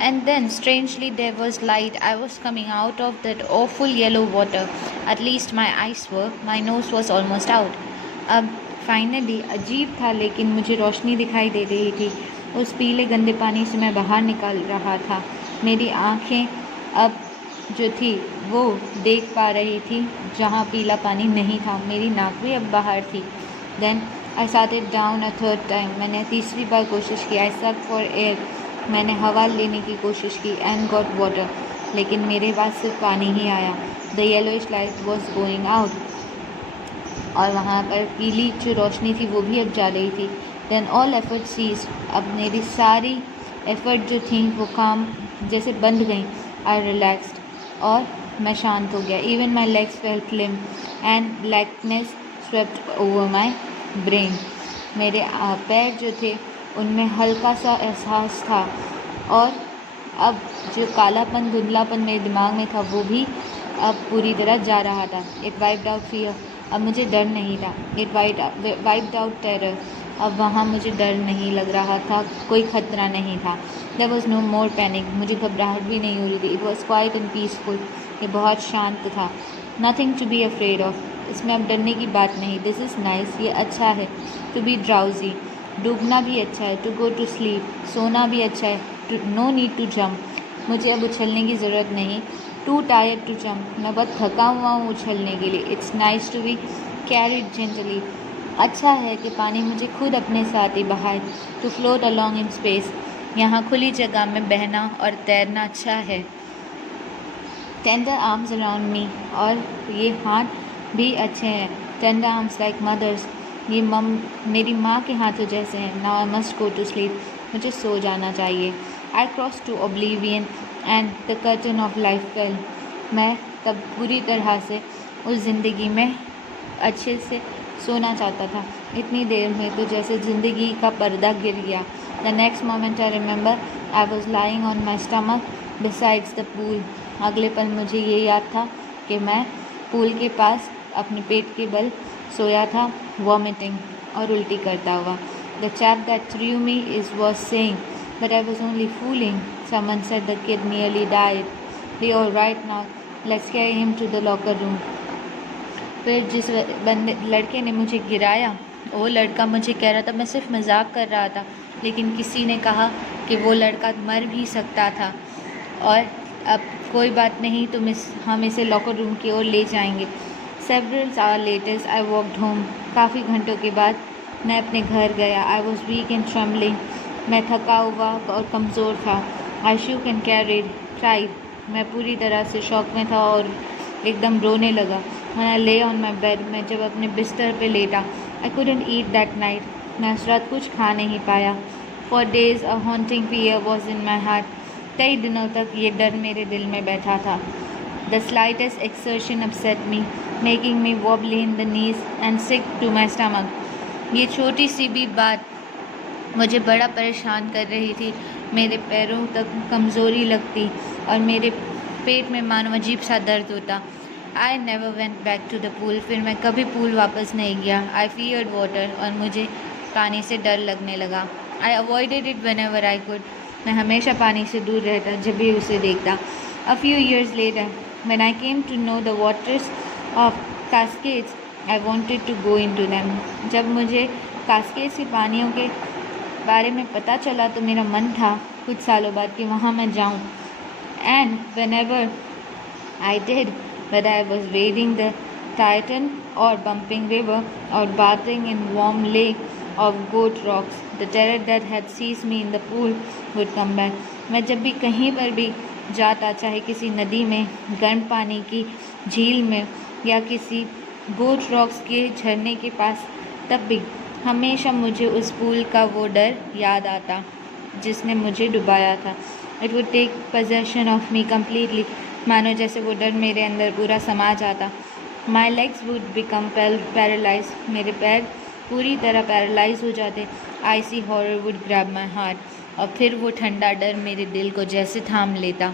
And then, strangely, there was light. I was coming out of that awful yellow water. At least my eyes were. My nose was almost out. अब finally अजीब था, लेकिन मुझे रोशनी दिखाई दे रही थी। उस पीले गंदे पानी से मैं बाहर निकल रहा था। मेरी आँखें अब जो थी वो देख पा रही थी जहाँ पीला पानी नहीं था। मेरी नाक भी अब बाहर थी। Then I started down a third time. मैंने तीसरी बार कोशिश की। I sucked for air. मैंने हवा लेने की कोशिश की एंड गॉट वाटर, लेकिन मेरे पास सिर्फ पानी ही आया। The yellowish light was going out, और वहाँ पर पीली जो रोशनी थी वो भी अब जा रही थी। Then all effort cease. अब मेरी सारी एफर्ट जो थी वो काम जैसे बंद गई। आई रिलैक्सड, और मैं शांत हो गया। Even my legs felt limb and lightness swept over my brain. मेरे पैर जो थे उनमें हल्का सा एहसास था, और अब जो कालापन धुंधलापन मेरे दिमाग में था वो भी अब पूरी तरह जा रहा था। It wiped out fear. अब मुझे डर नहीं था। It wiped out terror. अब वहाँ मुझे डर नहीं लग रहा था, कोई खतरा नहीं था। There was no more panic. मुझे घबराहट भी नहीं हो रही थी। It was quiet and peaceful. ये बहुत शांत था। Nothing to be afraid of. इसमें अब डरने की बात नहीं। This is nice. ये अच्छा है। To be drowsy. डूबना भी अच्छा है। To go to sleep. सोना भी अच्छा है। To no need to jump. मुझे अब उछलने की ज़रूरत नहीं। Too tired to jump. मैं बहुत थका हुआ हूँ उछलने के लिए। It's nice to be carried gently. अच्छा है कि पानी मुझे खुद अपने साथ ही बहाए। To float along in space. यहाँ खुली जगह में बहना और तैरना अच्छा है। Tender arms around me. और ये हाथ भी अच्छे हैं। Tender arms like mothers. ये मेरी माँ के हाथों जैसे हैं। Now I must go to sleep. मुझे सो जाना चाहिए। I cross to oblivion and the curtain of life fell. मैं तब पूरी तरह से उस ज़िंदगी में अच्छे से सोना चाहता था। इतनी देर में तो जैसे ज़िंदगी का पर्दा गिर गया। The next moment I remember I was lying on my stomach besides the pool. अगले पल मुझे ये याद था कि मैं पूल के पास अपने पेट के बल सोया था, वॉमिटिंग और उल्टी करता हुआ। The chap that threw me is was saying but I was only fooling. Someone said the kid nearly died. Be all right now, let's carry him to the locker room. फिर जिस लड़के ने मुझे गिराया, वो लड़का मुझे कह रहा था मैं सिर्फ मजाक कर रहा था, लेकिन किसी ने कहा कि वो लड़का मर भी सकता था, और अब कोई बात नहीं, हम इसे लॉकर रूम की ओर ले जाएंगे। Several hours later I walked home. काफ़ी घंटों के बाद मैं अपने घर गया। I was weak and trembling. मैं थका हुआ और कमज़ोर था। I shook and cried. मैं पूरी तरह से शौक में था और एकदम रोने लगा। When I lay on my bed, मैं जब अपने बिस्तर पे लेटा, I couldn't eat that night. मैं उस रात कुछ खा नहीं पाया। For days a haunting fear was in my heart. कई दिनों तक ये डर मेरे दिल में बैठा था। The slightest exertion upset me, making me wobbly in the knees and sick to my stomach. ये छोटी सी भी बात मुझे बड़ा परेशान कर रही थी। मेरे पैरों तक कमज़ोरी लगती और मेरे पेट में मानो अजीब सा दर्द होता। I never went back to the pool. फिर मैं कभी पूल वापस नहीं गया। आई फियर्ड वाटर, और मुझे पानी से डर लगने लगा। I avoided it whenever I could. मैं हमेशा पानी से दूर रहता जब भी उसे देखता। A few years later when I came to know the waters of cascades I wanted to go into them. जब मुझे कास्केड्स के पानियों के बारे में पता चला तो मेरा मन था कुछ सालों बाद कि वहाँ मैं जाऊँ। And when ever I did, whether I was wading the Titan or bumping river or bathing in warm lake of goat rocks, the terror that had seized me in the pool would come back. मैं जब भी कहीं पर भी जाता, चाहे किसी नदी में, गर्म पानी की झील में या किसी गोट रॉक्स के झरने के पास, तब भी हमेशा मुझे उस पूल का वो डर याद आता जिसने मुझे डुबाया था। It would take possession of me completely. मानो जैसे वो डर मेरे अंदर पूरा समा जाता। My legs would become paralyzed. मेरे पैर पूरी तरह पैरालाइज हो जाते। Icy horror would grab my heart. और फिर वो ठंडा डर मेरे दिल को जैसे थाम लेता।